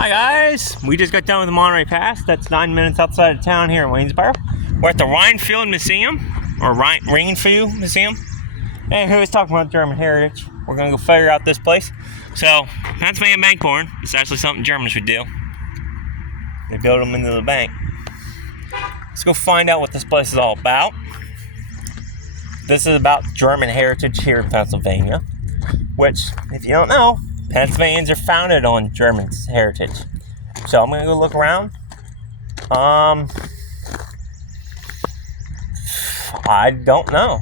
Hi guys, we just got done with the Monterey Pass. That's 9 minutes outside of town here in Waynesboro. We're at the Rinfield Museum, or Rinfield Museum. And who was talking about German heritage? We're gonna go figure out this place. So, Pennsylvania bank corn is actually something Germans would do. They build them into the bank. Let's go find out what this place is all about. This is about German heritage here in Pennsylvania, which, if you don't know, Pennsylvanians are founded on German heritage. So I'm going to go look around. I don't know.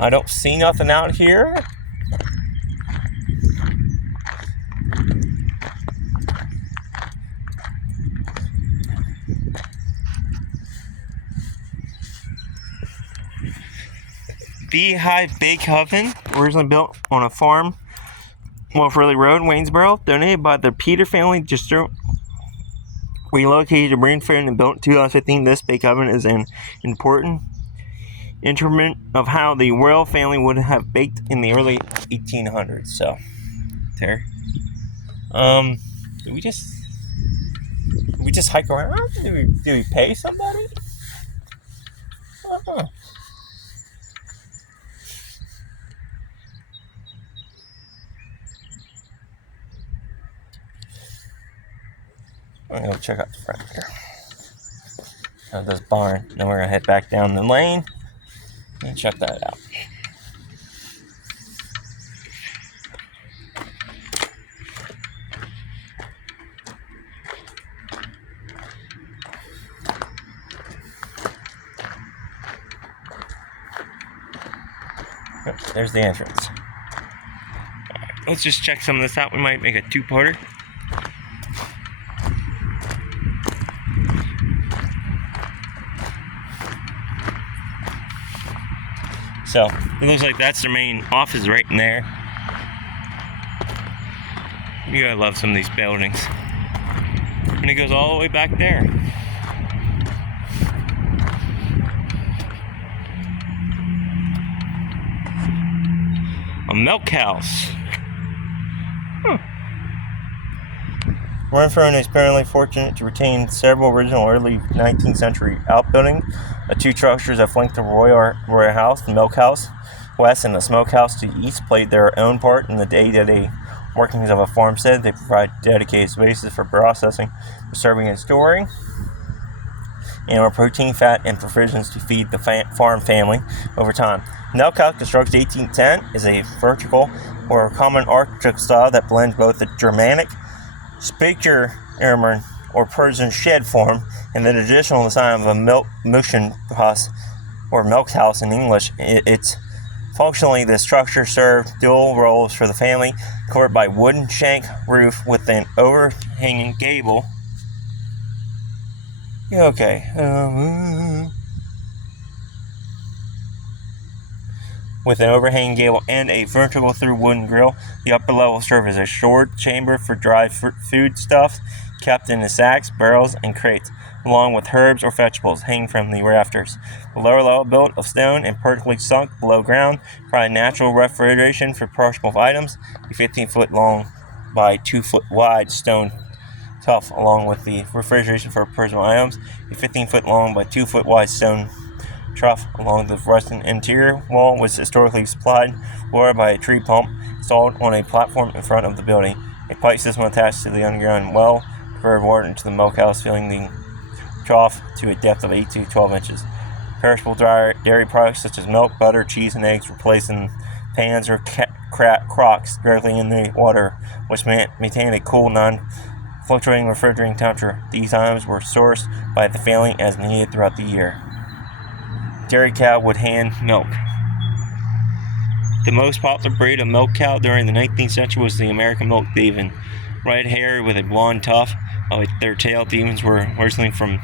I don't see nothing out here. Beehive Bake Oven, originally built on a farm off Ridley Road in Waynesboro, donated by the Peter family, just relocated to Rinfield and built in 2015. This bake oven is an important instrument of how the royal family would have baked in the early 1800s. So, there. Do we just hike around? Do we pay somebody? I don't know. I'm gonna go check out the front here. This barn. Then we're gonna head back down the lane and check that out. Oops, there's the entrance. Alright, let's just check some of this out. We might make a two-parter. So, it looks like that's their main office right in there. You gotta love some of these buildings. And it goes all the way back there. A milk house. Rinfield is apparently fortunate to retain several original early 19th century outbuildings. The two structures that flank the Royal House, the Milk House west and the Smokehouse to the east, played their own part in the day-to-day workings of a farmstead. They provide dedicated spaces for processing, preserving, and storing animal protein, fat, and provisions to feed the farm family over time. Milk House, constructed 1810, is a vertical or common architectural style that blends both the Germanic Speicher or Persian shed form and the traditional design of a milking house or milk house in English. It's functionally, the structure served dual roles for the family, covered by wooden shank roof with an overhanging gable. Yeah, okay. With an overhanging gable and a vertical through wooden grill. The upper level serves as a stored chamber for dry food stuff kept in the sacks, barrels, and crates, along with herbs or vegetables hanging from the rafters. The lower level, built of stone and vertically sunk below ground, provided natural refrigeration for perishable items. A 15-foot long by 2-foot wide stone trough, along with the refrigeration for perishable items. A 15-foot long by 2-foot wide stone trough along the western interior wall was historically supplied water by a tree pump installed on a platform in front of the building. A pipe system attached to the underground well diverted water into the milk house, filling the trough to a depth of 8 to 12 inches. Perishable dairy products such as milk, butter, cheese, and eggs were placed in pans or crocks directly in the water, which maintained a cool, non-fluctuating refrigerating temperature. These items were sourced by the family as needed throughout the year. Dairy cow would hand milk. The most popular breed of milk cow during the 19th century was the American milk Devon. Red-haired with a blonde tuft of their tail, Devons were originally from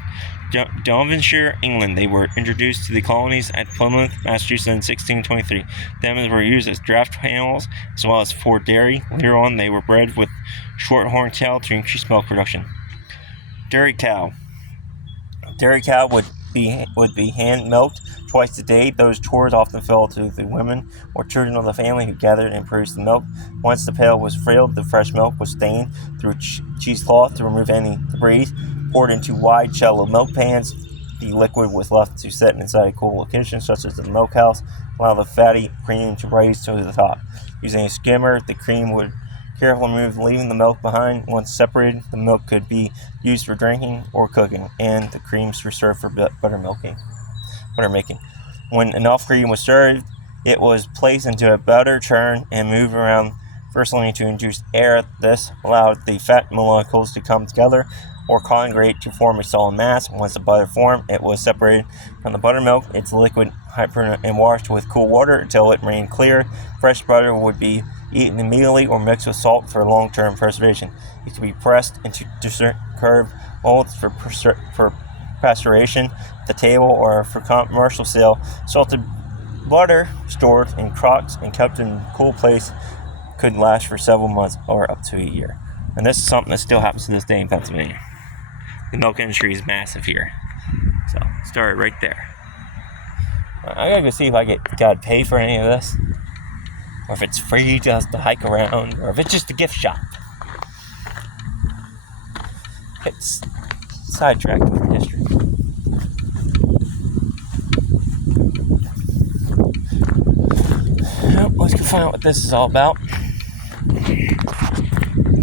Devonshire, England. They were introduced to the colonies at Plymouth, Massachusetts in 1623. Devons were used as draft animals as well as for dairy. Later on, they were bred with short-horned tail to increase milk production. Dairy cow. Dairy cow would would be hand milked twice a day. Those chores often fell to the women or children of the family who gathered and produced the milk. Once the pail was filled, the fresh milk was stained through cheesecloth to remove any debris. Poured into wide, shallow milk pans, the liquid was left to set inside a cool location, such as the milk house, allow the fatty cream to rise to the top. Using a skimmer, the cream would carefully remove, leaving the milk behind. Once separated, the milk could be used for drinking or cooking, and the creams were served for butter making. When enough cream was served, it was placed into a butter churn and moved around firstly to induce air. This allowed the fat molecules to come together or congregate to form a solid mass. Once the butter formed, it was separated from the buttermilk, its liquid, and washed with cool water until it remained clear. Fresh butter would be eaten immediately or mixed with salt for long-term preservation. It could be pressed into curved molds for pasteurization at the table or for commercial sale. Salted butter stored in crocks and kept in a cool place could last for several months or up to a year. And this is something that still happens to this day in Pennsylvania. The milk industry is massive here. So, started right there. I gotta go see if I gotta pay for any of this. Or if it's free just to hike around. Or if it's just a gift shop. It's sidetracked with history. Well, let's go find out what this is all about.